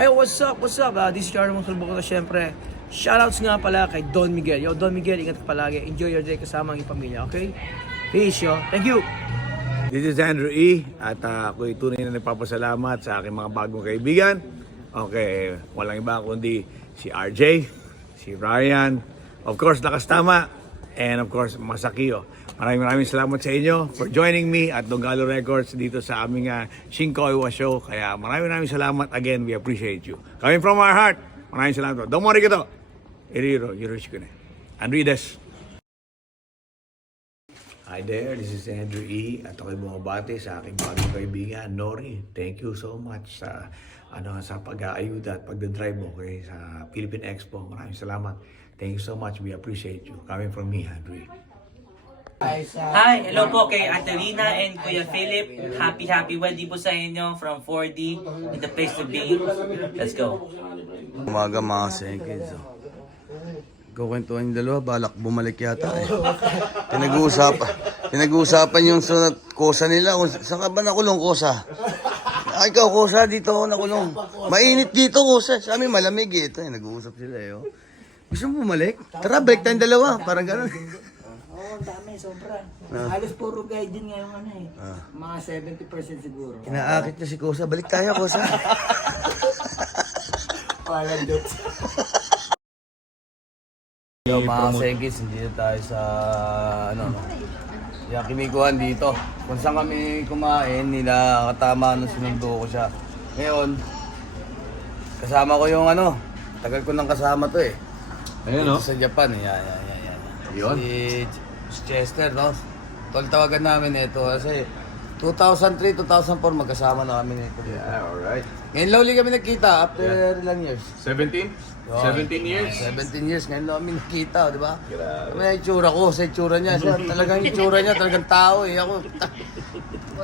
Ay, what's up? This is Carlo Montalbo na syempre. Shoutouts nga pala kay Don Miguel. Yo, Don Miguel, ingat ka palagi. Enjoy your day kasama ang iyong pamilya, okay? Peace, yo. Thank you! This is Andrew E. At ako'y tunay na nagpapasalamat sa aking mga bagong kaibigan. Okay, walang iba kundi si RJ, si Ryan, of course, Lakas Tama, and of course, Masakio. Maraming salamat sa inyo for joining me at Donggalo Records dito sa aming Shinko Iwa Show. Kaya maraming salamat again. We appreciate you. Coming from our heart, maraming salamat. Domo arigato. Iriro, yoroshiku ne. Andrides. Hi there, this is Andrew E. At ako'y bumabati sa aking bagong kaibigan, Nori. Thank you so much sa pag-aayuda at pagdadrive mo sa Philippine Expo. Maraming salamat. Thank you so much. We appreciate you. Coming from me, Andrew E. Hi, hello po kay Adelina and Kuya Philip. Happy wedding po sa inyo from 4D in the place to be. Let's go. Umaga mga seconds. Kukwentuhan yung dalawa, balak bumalik yata eh. Pinag-uusapan yung sa kosa nila. Saan ka ba nakulong, kosa? Ikaw, kosa, dito ako nakulong. Mainit dito, kosa. Sa amin malamig eh. Ito, nag-uusap sila eh. Oh. Gusto mo bumalik? Tara, break tayong dalawa. Parang gano'n. Ang dami, sobra. Halos puro guide din ngayong mga 70% siguro. Inaakit na si Kosa. Balik tayo, Kosa. Walang jokes. Yo, mga Senkis, hindi na tayo sa, yung kimikuhan dito. Kung saan kami kumain, nila katama nung sinundo ko siya. Ngayon, kasama ko yung tagal ko nang kasama to eh. Ayun, Dito sa Japan, yan. Yun. Si Chester, no? Tol, tawagan namin ito kasi 2003, 2004 magkasama na kami nito. Yeah, alright. Ngayon lang ulit kami nagkita after ilang years? 17? 17 years? 17 years, ngayon lang kami nagkita, di ba? May itsura ko sa itsura niya. Siya, talagang itsura niya, talagang tao eh. Ako,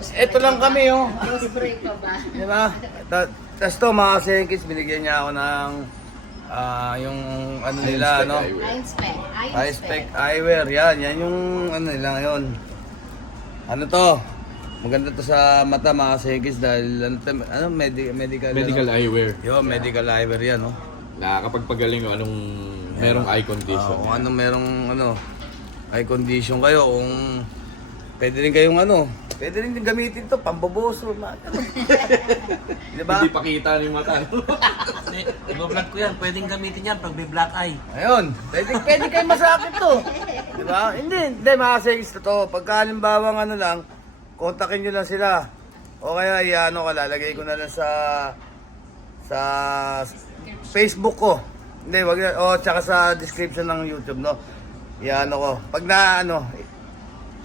ito lang kami, oh. Spray pa ba? Di ba? Tapos to, mga Senkis, binigyan niya ako ng yung nila, no? High spec eyewear, yan yung nila ngayon. To? Maganda to sa mata mga Senkis dahil medical eyewear. Yo, medical eyewear yan, no? Nakakapagpagaling yung anong merong eye condition. Kung anong merong eye condition kayo, kung pwede rin kayong pwede rin gamitin to, pamboboso. Diba? Hindi pakita yung mata. I-vlog ko yan. Pwedeng gamitin yan pag may black eye. Ayun, pwede kayo masakit to. Diba? Hindi, mga Senkis to. Pagka halimbawa lang, kontakin nyo lang sila. O kaya, lalagay ko na lang sa Facebook ko. Hindi, wag na. O, tsaka sa description ng YouTube, no? Ko. Pag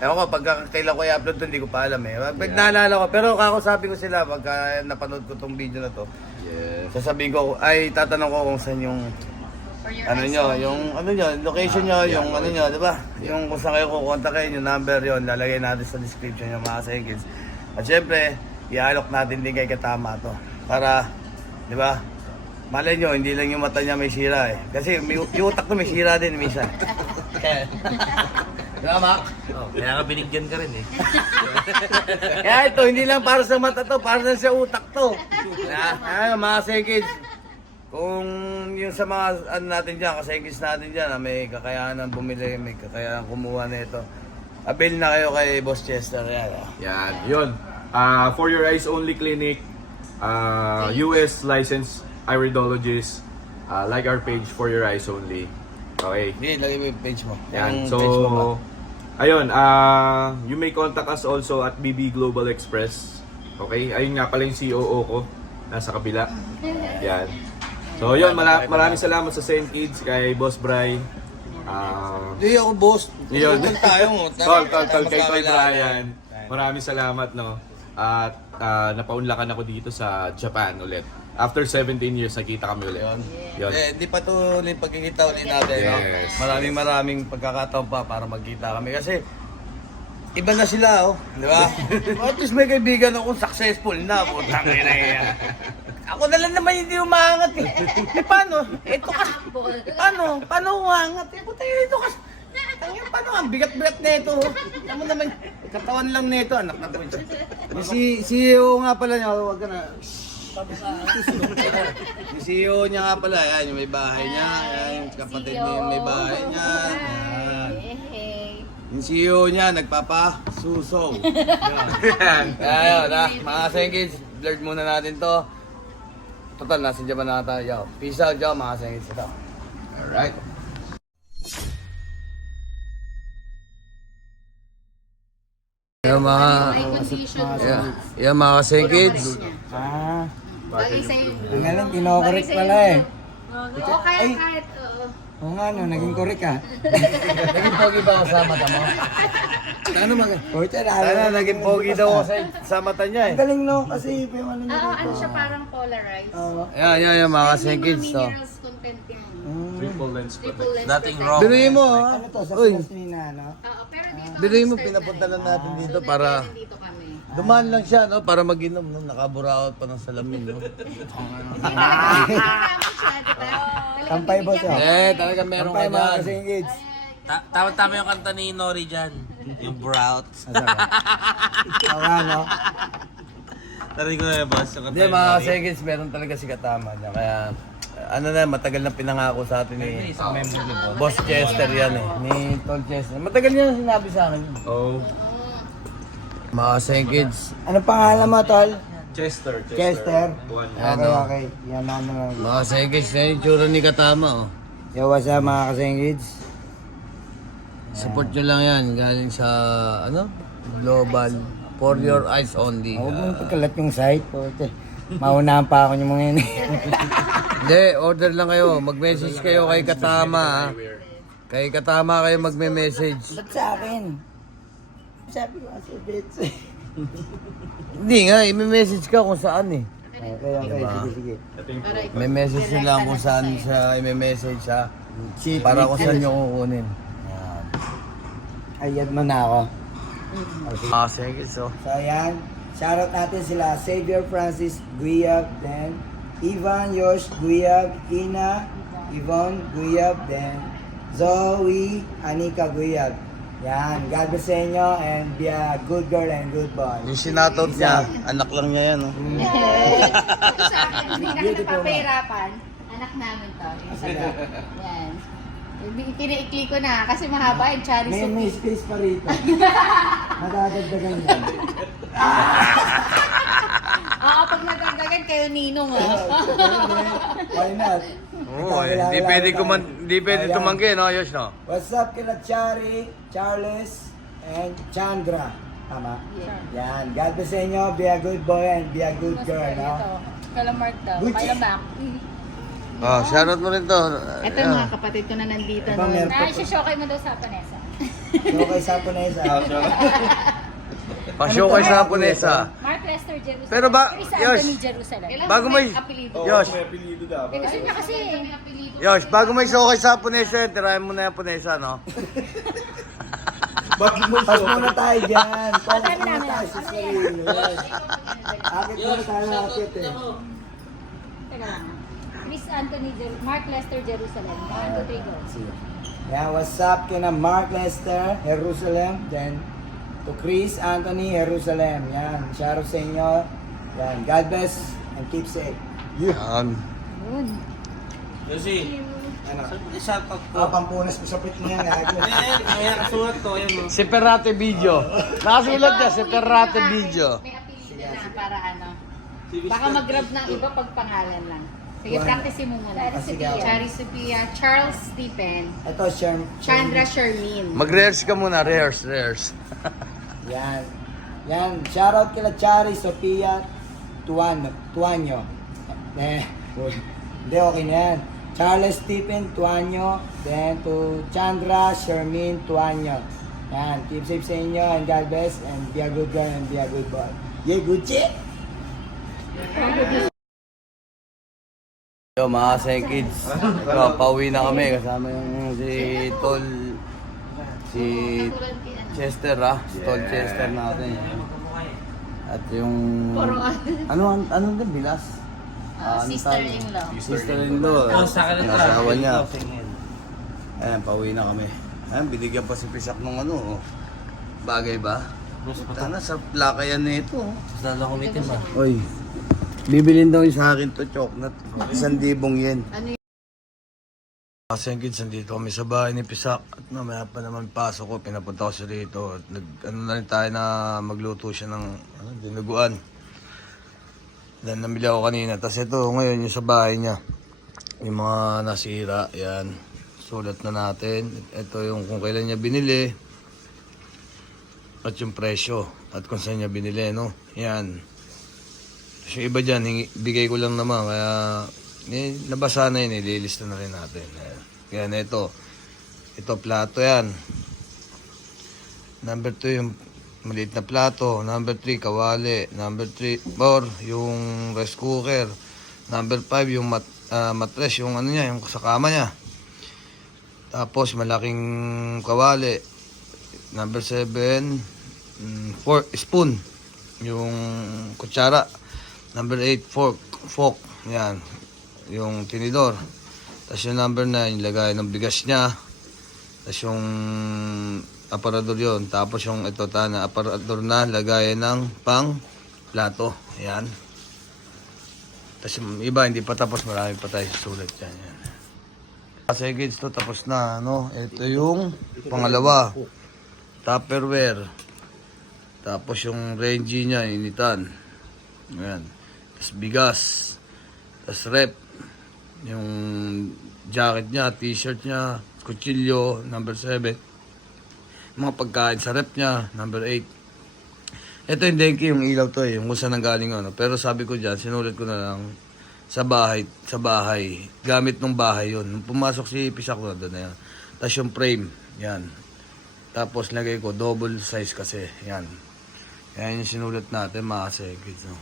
ewan ko, pag kailan ko i-upload to, hindi ko pa alam eh. Pag naalala ko, pero kakusapin ko sila pagka napanood ko tong video na to. Yes. Sasabihin ko, tatanong ko kung saan yung location nyo, yung nyo, di ba? Yung kung saan kayo kukontakin, yung number yon, lalagay natin sa description yung mga Senkis. At syempre, i-alok natin din kay Katama to. Para, di ba? Malay nyo, hindi lang yung mata niya may sira eh. Kasi yung utak ko may sira din minsan. Diba, Mac? Kaya ka binigyan ka rin eh. Kaya ito, hindi lang para sa mata to, para na sa utak to. Mga Senkis, kung yung sa mga natin dyan, Senkis natin dyan, may kakayanan bumili, may kakayanan kumuha nito. Avail na kayo kay Boss Chester. Yan, yun. For Your Eyes Only Clinic, US licensed iridologist, like our page For Your Eyes Only. Okay. Hindi, lagay mo yung page mo. Yan. Yung So, page mo ba? ayun, you may contact us also at BB Global Express. Okay? Ayun nga pala yung COO ko. Nasa kabila. Yan. So, yun, maraming salamat sa St. Kids, kay Boss Bry. Hindi ako boss. Yun. Tulungan tayo mo. Tol, kay Toy Brian. Maraming salamat, no? At napaunlakan ako dito sa Japan ulit. After 17 years, nakita kami ulit. Yun. Di pa tuloy pagkikita ulit natin. Yes. No? Maraming pagkakataon pa para magkita kami. Kasi iba na sila, oh. Di ba? At least may kaibigan akong successful na. Putang ina yan. Ako na lang naman hindi umangat eh. Paano? Ito kasi. Paano umangat? Putang ina ito kasi. Paano ang bigat-bigat na ito? Ano naman, katawan lang nito, anak na po. Si CEO nga pala niya, huwag ka na. Yung CEO niya nga pala, yan, yung may bahay niya, yan, yung kapatid niya yung may bahay niya. Yan. Yung CEO niya, nagpapasuso. Yan. Kaya yun, mga Sengkids, blurred muna natin to. Total, nasa Japan na tayo. Peace out, yo, mga Sengkids. Ito. Alright. Yan mga Sengkids. Bagay sa'yo. Ang galing, kinokorek pala eh. Oo, kahit, oo. Oo nga, no, naging korek ka. Naging pogi ba ako sa mata mo? Ano mag... Porta na. Sana naging pogi daw ako sa mata niya eh. Ang galing no, kasi yung ano niya. Oo, ano siya parang polarized. Oo. Yan mga Sengkids to. Minerals content yan. Triple lens Triple lens. Nothing protect. wrong. Binuhin mo Ano to, sa Uy, Pinas ni Nano? Oo, pero dito. binuhin mo, Amsterdam. pinapunta lang natin dito para... Nandito kami. Dumaan lang siya, no? Para mag-inom, no? Nakaburaot pa ng salamin, no? Kampay boss oh. Talaga meron ka Kampay mga dyan. Sengkids. Tama yung kanta ni Nori dyan. Yung Brout. Oo nga, no? Narinig ko na yung boss. Yung kanta Hindi, ni mga Nori. Sengkids, meron talaga si Katama niya. Kaya, ano na, matagal na pinangako sa atin ni Boss Chester yan eh. Ni Tol Chester. Matagal niya sinabi sa akin yun. Oh, Mga Sengkids, Ano pangalan mo, Tol? Chester. Chester. Buwan. Okay, okay. Yan ano. mga Sengkids na yung tsura ni Katama, oh. Yo, what's up mga kasengkids? Support nyo lang yan, galing sa, ano? Global. For your eyes only. Huwag mong pagkalat yung site. Porte. Maunahan pa ako yung mga yun. Hindi, order lang kayo. Mag-message kayo kay Katama, ha? Kay Katama kayo magme-message. Ba't sa akin? Sabi ko kasi bits. Hindi nga, i-message ka kung saan eh. Okay, okay. Sige, sige. May message nyo lang kung saan siya i-message ha. Para kung saan nyo kukunin. Ayad mo na ako. Ah, sige, so. So ayan, shoutout natin sila Xavier Francis Guyab, then Ivan Yosh Guyab, Ina Yvonne Guyab, then Zoe Anika Guyab. Yan, God bless sa inyo and be a good girl and good boy. Yung sinoutout niya, anak lang niya yan, oh. Ito sa akin, hindi na kami napapahirapan. Anak namin to. Yung saga. Yan. Kiniikli ko na kasi mahaba yung Chari May Sophie. space pa rito. Madadagdagan yan. Oo, pag nadagdagan kayo ninong Why not? Oo, hindi pwede Ayan. tumanggi, no, Yosh, no? What's up kina Chari, Charles, and Chandra? Tama? Yan. God bless sa inyo. Be a good boy and be a good girl, no? Kalamark daw. Gucci. Kalamak. Oh, shoutout mo rin to. Ito Ayan. mga kapatid ko na nandito. Aba, No? meron pa to. Showcase mo daw sa Panesa. So kay Saponesa. Pa-show kay sa Japonesa. Mark Lester, Jerusalem. Pero ba- Chris Yosh, Anthony, Jerusalem. bago may- apelido. Yosh, Eh, gusto niya kasi. Yosh, bago may show kay sa Japonesa, tirahin mo na yung Japonesa, no? Pas muna tayo dyan. Focus Ano muna namin? tayo sa sarili. Akit muna tayo ng akit eh. Teka lang. Chris Anthony, Mark Lester, Jerusalem. 1, 2, 3, go. Yeah, what's up kina Mark Lester, Jerusalem. Then to Chris Anthony, Jerusalem. Yan, shoutout sa inyo. Yan, God bless and keep safe. Yan. Lucy. Shoutout ko. Pampunas mo sa pit mo yan, gago. Kaya kasulat ko. Ayun, Si Perrate Video. Nakasulat niya, si Perrate Video. May apelido na para ano. Baka mag-grab ng iba pag pangalan lang. Sige, practice mo muna. sige, Chari Sophia, Charles Stephen, Ito, Chandra Shermin. Mag-rehearse ka muna, rehearse. Yan. Yan, shoutout kila Chari, Sofia, Tuanyo. Hindi, okay na yan. Charles Stephen Tuanyo, then to Chandra Shermin Tuanyo. Yan, keep safe sa inyo and God bless and be a good girl and be a good boy. Yeah, good shit! Yo, mga Sengkids. Pauwi na kami kasama yung si Tol, si Chester, si Tol Chester natin. At yung ano din bilas? Sister-in-law. Sister-in-law. Oh, sa akin Yung asawa niya. Ayan, pauwi na kami. Ayan, binigyan pa si Pisak ng ano, oh. Bagay ba? Tana, sa lakayan na ito, oh. Lalo kumitin ba? Oy, Bibilin daw yung sa akin to chocolate. 1,000 yen. Ano Kasi ang kids, nandito kami sa bahay ni Pisak. At mamaya pa naman pasok ko, pinapunta ko siya rito. At ano na rin tayo na magluto siya ng dinuguan. Then namili ako kanina. Tapos ito ngayon yung sa bahay niya. Yung mga nasira, yan. Sulat na natin. Ito yung kung kailan niya binili. At yung presyo. At kung saan niya binili, no? Yan. Tapos yung iba dyan, bigay ko lang naman. Kaya nabasa na yun, ililista na rin natin. Yan, ito. Ito, plato yan. Number 2, yung maliit na plato. Number 3, kawali. Number 4, yung rice cooker. Number 5, yung mattress, yung ano niya, yung sa kama niya. Tapos, malaking kawali. Number 7, spoon. Yung kutsara. Number 8, fork. Yan. Yung tinidor. Tapos yung number 9, lagay ng bigas niya. Tapos yung aparador yun. Tapos yung ito, aparador na, lagay ng pang plato. Ayan. Tapos yung iba, hindi pa tapos. Marami pa tayo susulat dyan. Yan. Kasi kids to, tapos na. No? Ito yung pangalawa. Tupperware. Tapos yung Renji niya, initan. Ayan. Tapos bigas. Tapos rep. Yung jacket niya, t-shirt niya, kutsilyo, number 7. Mga pagkain sa rep niya, number 8. Ito yung denki, yung ilaw to yung kung saan nanggaling ano. Pero sabi ko dyan, sinulat ko na lang sa bahay. Gamit ng bahay yun. Nung pumasok si Pisak na doon na yan. Tapos yung frame, yan. Tapos lagay ko, double size kasi, yan. Yan yung sinulat natin, mga seconds, no?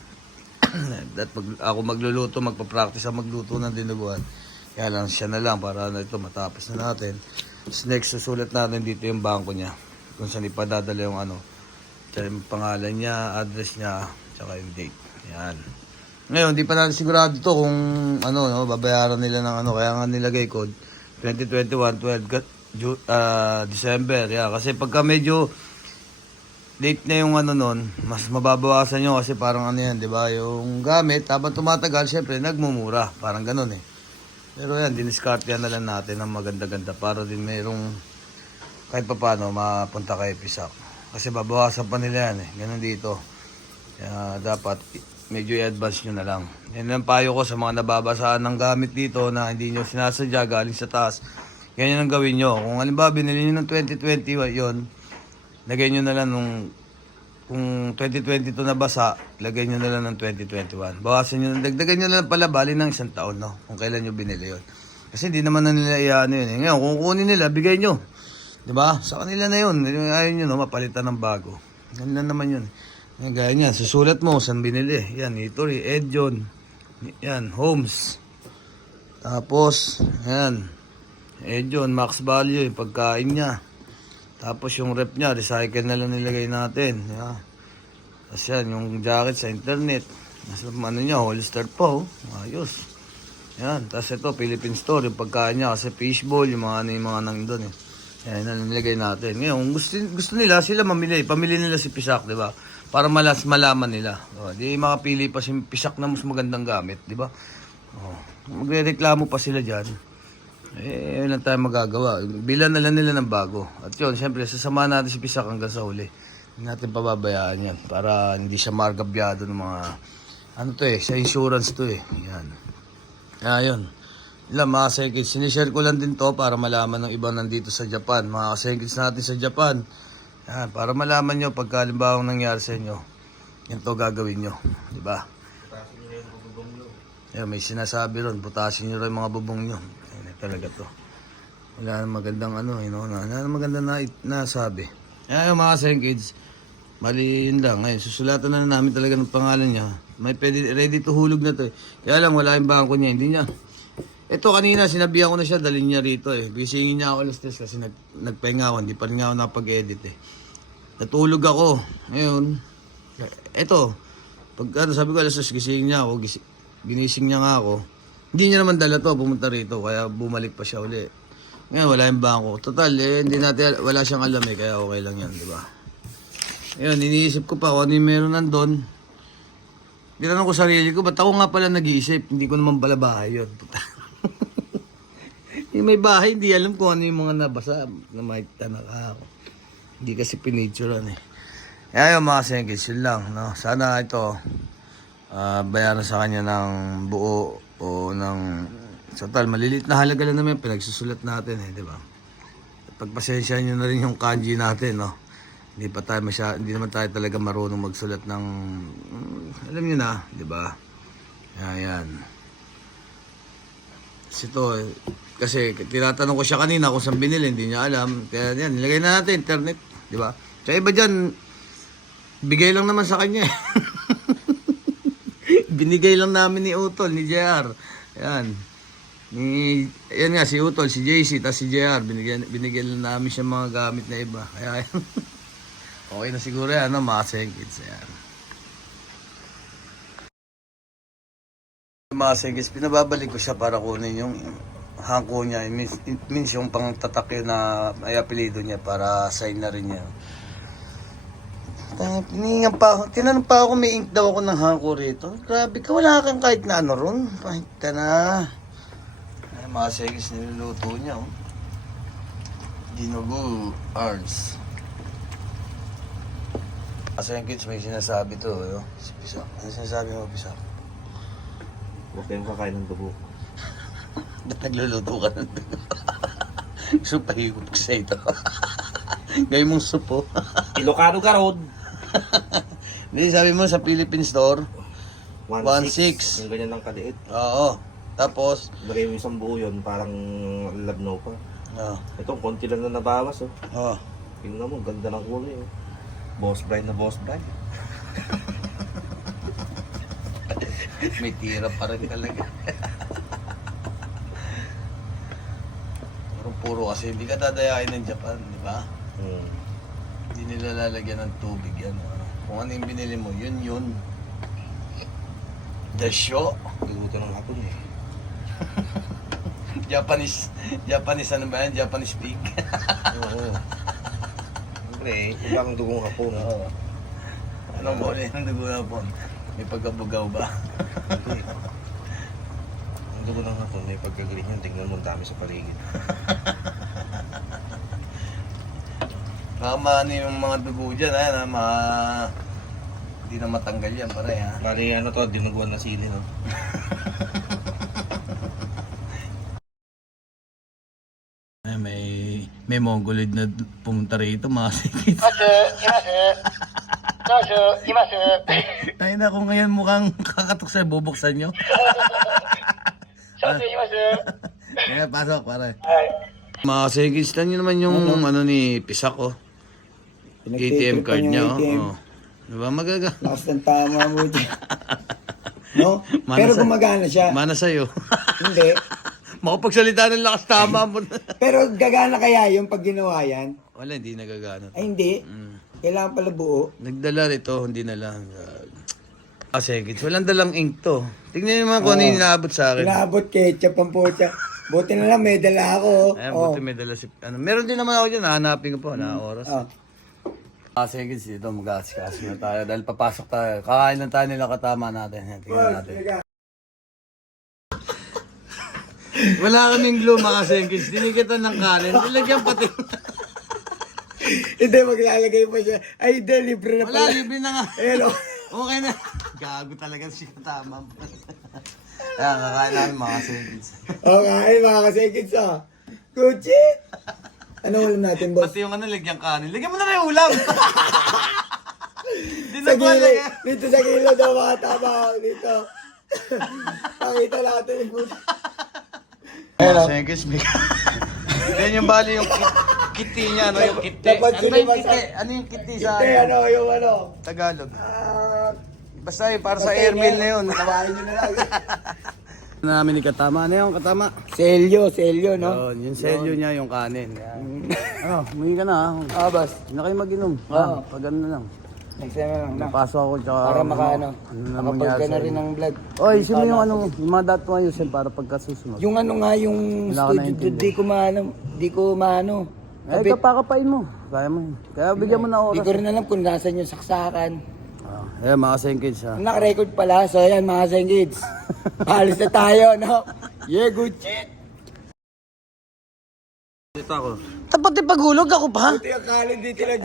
Ako magluluto, magpa-practice ang magluto ng dinuguan. Kaya lang siya na lang para na ito matapos na natin. Next, susulat natin dito yung bangko niya. Kung saan ipadadala yung ano. Yung pangalan niya, address niya, tsaka yung date. Yan. Ngayon, di pa natin sigurado to kung ano, no, babayaran nila ng ano. Kaya nga nilagay ko 2021, 12 December. Yeah. Kasi pagka medyo late na yung ano nun, mas mababawasan nyo kasi parang ano yan, di ba? Yung gamit, habang tumatagal, syempre, nagmumura. Parang ganun eh. Pero yan, diniskartehan na lang natin ng maganda-ganda para din mayroong kahit pa paano mapunta kay Pisak. Kasi babawasan pa nila yan eh. Ganun dito. Kaya dapat medyo i-advance nyo na lang. Yan ang payo ko sa mga nababasaan ng gamit dito na hindi nyo sinasadya galing sa taas. Ganyan ang gawin nyo. Kung halimbawa binili nyo ng 2020 yon, lagay nyo na lang kung 2022 na basa, lagay nyo na lang ng 2021. Bawasan nyo, dagdagan nyo na lang pala, bali ng 1 taon, no? Kung kailan nyo binili yun. Kasi hindi naman na nila iyaano yun. Ngayon, kung kukunin nila, bigay nyo. Diba? Sa kanila na yun. Ayaw nyo, no? Mapalitan ng bago. Yan lang naman yun. Yan, gaya niyan. Susulat mo, saan binili. Yan, Itory, Edjon. Yan, Homes. Tapos, yan. Edjon, max value, yung pagkain niya. Tapos yung rep niya, recycle na lang nilagay natin. Yeah. Tapos yan, yung jacket sa internet. Nasa ano niya, holster po. Ayos. Yan. Tapos ito, Philippine Store, yung pagkain niya. Kasi fishbowl, yung mga ano yung mga nandun eh. Yan, nilagay natin. Ngayon, gusto nila, sila mamili. Pamili nila si Pisak, di ba? Para malaman nila. Diba? Di makapili pa si Pisak na mas magandang gamit, di ba? Oh. Magre-reklamo pa sila dyan. Eh, yun lang tayo magagawa. Bilan na lang nila ng bago. At yun, syempre, sasamahan natin si Pisak hanggang sa huli. Hindi natin pababayaan yan. Para hindi siya margabyado ng mga... Ano to eh, sa insurance to eh. Yan. Yun. Ilan, mga seconds. Sinishare ko lang din to para malaman ng ibang nandito sa Japan. Mga seconds natin sa Japan. Yan, para malaman nyo pagka halimbawang nangyari sa inyo. Yan to gagawin nyo. Diba? Yan, may sinasabi ron. Butasin nyo rin mga bubong nyo. Talaga to. Wala na magandang ano, wala na magandang nasabi. Kaya yung mga kids, mali yun lang. Ngayon, susulatan na namin talaga ng pangalan niya. May pwede, ready to hulog na to eh. Kaya lang, wala yung bangko niya. Hindi niya. Ito kanina, sinabihan ko na siya, dalhin niya rito eh. Bisingin niya ako alas 3 kasi nagpahinga ako. Hindi pa rin nga ako napag-edit eh. Natulog ako. Ngayon, ito, pag ano, sabi ko alas 3, gisingin niya ako. Ginising niya nga ako. Hindi niya naman dala to, pumunta rito, kaya bumalik pa siya uli. Ngayon, wala yung bangko. Total, hindi natin, wala siyang alam eh, kaya okay lang yan, di ba? Ngayon, iniisip ko pa kung ano yung meron nandun. tinanong ko sarili ko, ba't ako nga pala nag-iisip? Hindi ko naman pala bahay yun. Yung may bahay, hindi alam kung ano yung mga nabasa na makikita na ako. Hindi kasi pinicturean eh. Kaya yung mga sengkits, yun lang. No? Sana ito, bayaran sa kanya ng buo o ng... Total, malilit na halaga lang naman pinagsusulat natin eh, di ba? Pagpasensya nyo na rin yung kanji natin, no? Hindi naman tayo talaga marunong magsulat ng... alam nyo na, di ba? Ayan. Kasi tinatanong ko siya kanina kung saan binili, hindi niya alam. Kaya yan, nilagay na natin, internet, di ba? Sa iba dyan, bigay lang naman sa kanya. Binigay lang namin ni Utol, ni JR. Ayan. Yan nga, si Utol, si JC, tapos si JR. Binigyan lang namin siya mga gamit na iba. Kaya yan. Okay na siguro yan, no? Mga sengkits. Ayan. Mga sengkits, pinababalik ko siya para kunin yung hangko niya. It means yung pangtatak yun na may apelido niya para sign na rin niya. Tinanong pa ako, may ink daw ako ng hangko rito. Grabe ka, wala kang kahit na ano ron. Pahit ka na. Ay, mga segis niluluto niya. Oh. Dinugo Arns. Kasi yung kids, may sinasabi to. Oh. Si Pisa. Ano sinasabi mo, Pisa? Huwag kayong kakain ng dugo. Ba't nagluluto ka ng dugo? Gusto pahigop ko sa ito. Gawin mong supo. Ilocano ka, Rod. Hindi, sabi mo sa Philippine store, 1.6. Yung ganyan ng kaliit. Oo. Tapos, Lagay mo isang buo yun, parang labno pa. Itong konti lang na nabawas, oh. Tingnan mo, ganda ng kulay, oh. Boss bride na boss bride. May tira pa rin talaga. Puro kasi hindi ka dadayain ng Japan, di ba? Hindi nila lalagyan ng tubig yan. Kung ano yung binili mo, yun. Desyo. Naguto ng hapon, eh. Japanese ano ba yan? Japanese pig. Oo. Siyempre, iba kang dugong hapon. Oo. Anong muli ng dugo na po? May pagkabugaw ba? Hindi. Ang dugo ng hapon, may pagkagaling yan. Tingnan mo ang dami sa paligid. Ano yung mga dugo dyan, ha? Hindi na matanggal yan, pare, ha? Bali, ano to, dinuguan na sili, no? May mongolid na pumunta rito, mga sikits. Tayo na kung ngayon mukhang kakatok sa bubuksan nyo. Kaya pasok, pare. Mga sikits, nyo naman yung ano ni Pisak, oh. ATM card niya, oh. Diba magaga? Lakas ng tama mo dyan. No? Pero gumagana siya. Mana sa'yo. Hindi. Makapagsalita ng lakas tama mo. Pero gagana kaya yung pag ginawa yan? Wala, hindi nagagana. Ay hindi. Kailangan pala buo. Nagdala rito, hindi na lang. Sikits, walang dalang ink to. Tingnan niyo naman kung ano yung inaabot sa akin. Inaabot ketchup ang pucha. Buti na lang may dala ako. Ayan, buti may dala si... Meron din naman ako dyan, hahanapin ko po, na oras. Sikits, dito mag-aasikaso na tayo dahil papasok tayo. Kakain lang tayo nila katama natin. Tingnan natin. Wala kaming glue, mga sikits. Dinikitan ng kanin. Nilagyan pati. Hindi, maglalagay pa siya. Ay, hindi, libre na Wala, pala. libre na nga. Ayun, oh. Okay na. Gago talaga si katama. Ayan, kakain namin mga sikits. Okay, mga kasekits, ah. Gucci! Ano ulam natin, boss? Pati yung ano, lagyan kanin. Lagyan mo na rin yung ulam. Sa gilid. Dito sa gilid daw, mga tama. Dito. Pakita natin yung buta. Sengkes, may... Yan yung bali yung kitty niya, no? Yung kitty. Dapat Ano ba yung sinipas- kitty? Ano yung kitty sa Hindi, ano, yung ano. Tagalog? Ah, Basta yun, para sa basta airmail yun, na yun. tawarin nyo na lang. Namin ni Katama. Ano yung Katama? Selyo, no? Yun, yung selyo niya, yung kanin. Ano, humingi ka na, ha? Boss. Hindi na kayo mag-inom. Oo. Pag ano na lang. Next time na lang, na. Napasok ako, tsaka... Para makaano. Ano na Makapag mangyari ka na sa'yo. rin ng vlog. Oy, sino yung ano, yung mga dato ayusin para pagkasusunod. Yung ano nga, yung Wala ka studio, naintindihan. di ko maano. Kapakapain mo. Kaya mo yun. Kaya bigyan mo na Di oras. ko rin alam kung nasan yung saksakan. Ayan, mga Senkids ha. Naka-record pala. So, ayan mga Sengids. Alis na tayo, no? Yeah, good shit. Tapat yung paghulog ako pa. Buti ang kalin dito lang.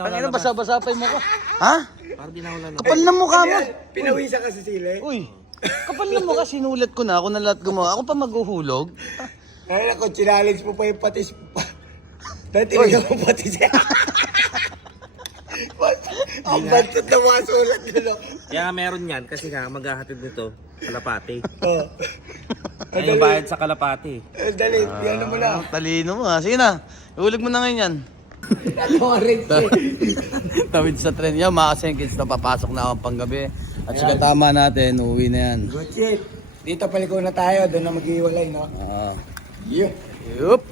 Ano, basa-basa pa yung mukha. Ha? Kapal na mukha mo. Pinawisan ka sa sili. Uy, kapal na mukha. Sinulat ko na. Ako nalat gumawa. Ako pa maghuhulog. Ay, ako, challenge mo pa yung patis pa. Dahil tinigyan mo patis. Ang bantot na mga sulat nila. Kaya meron yan kasi nga maghahatid nito kalapati. Oh. Ay, yung bayad sa kalapati. Dali, yan mo na. Talino mo ha. Sige na. Ihulog mo na ngayon yan. Tawid sa tren yan. Mga Senkids na papasok na akong panggabi. At saka tama natin. Uuwi na yan. Good shit. Dito paliko na tayo. Doon na mag-iwalay, no? Ah. Yeah. Yup.